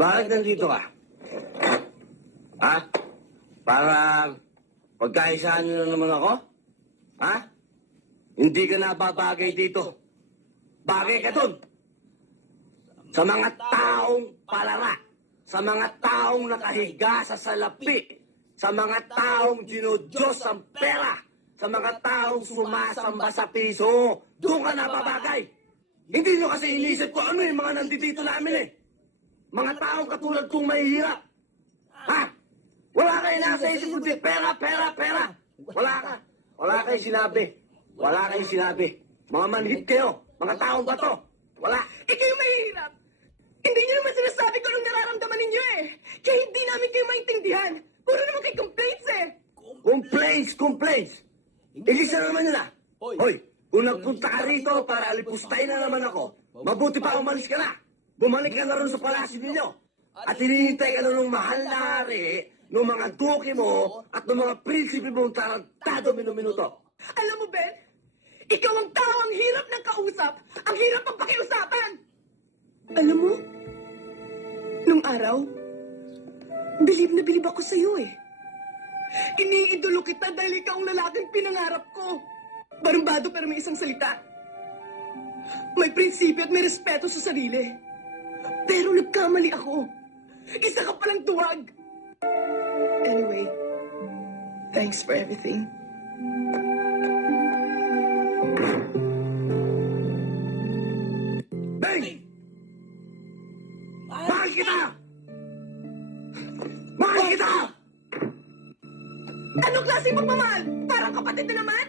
Bakit nandito ka? Ha? Para pagkaisahan nyo na naman ako? Ha? Hindi ka nababagay dito. Bagay ka dun. Sa mga taong palala. Sa mga taong nakahiga sa salapi. Sa mga taong dinudiyos ang pera. Sa mga taong sumasamba sa piso. Doon ka nababagay. Hindi nyo kasi inisip ko ano yung mga nandito namin eh. Mga taong katulad kong mahihirap. Ha? Wala kayo nasa isip kundi pera, pera, pera. Wala ka. Wala kayo sinabi. Wala kayo sinabi. Mga manhid kayo. Mga taong bato. Wala. Kayo mahihirap. Hindi niyo naman sinasabi ko anong nararamdaman ninyo eh. Kaya hindi namin kayo maintindihan. Puro naman kayo complaints eh. Complaints, complaints. Ilisa naman nila. Hoy, kung nagpunta ka rito para alipustay na naman ako, mabuti pa umalis ka na. Bumalik ka na rin sa palasyo ninyo. At hinihintay ka na ng mahal na hari, ng mga duki mo, at ng mga prinsipe mong tarantado minuto. Alam mo, Ben? Ikaw ang tao ang hirap ng kausap. Ang hirap ang pakiusapan. Alam mo, nung araw, bilib na bilib ako sa'yo eh. Iniidolo kita dahil ikaw ang lalaking pinangarap ko. Barumbado pero may isang salita. May prinsipyo at may respeto sa sarili. Pero nagkamali ako. Isa ka palang duwag. Anyway, thanks for everything. Bang! Mahal kita! Mahal kita! Anong klaseng pagmamahal? Parang kapatid na naman?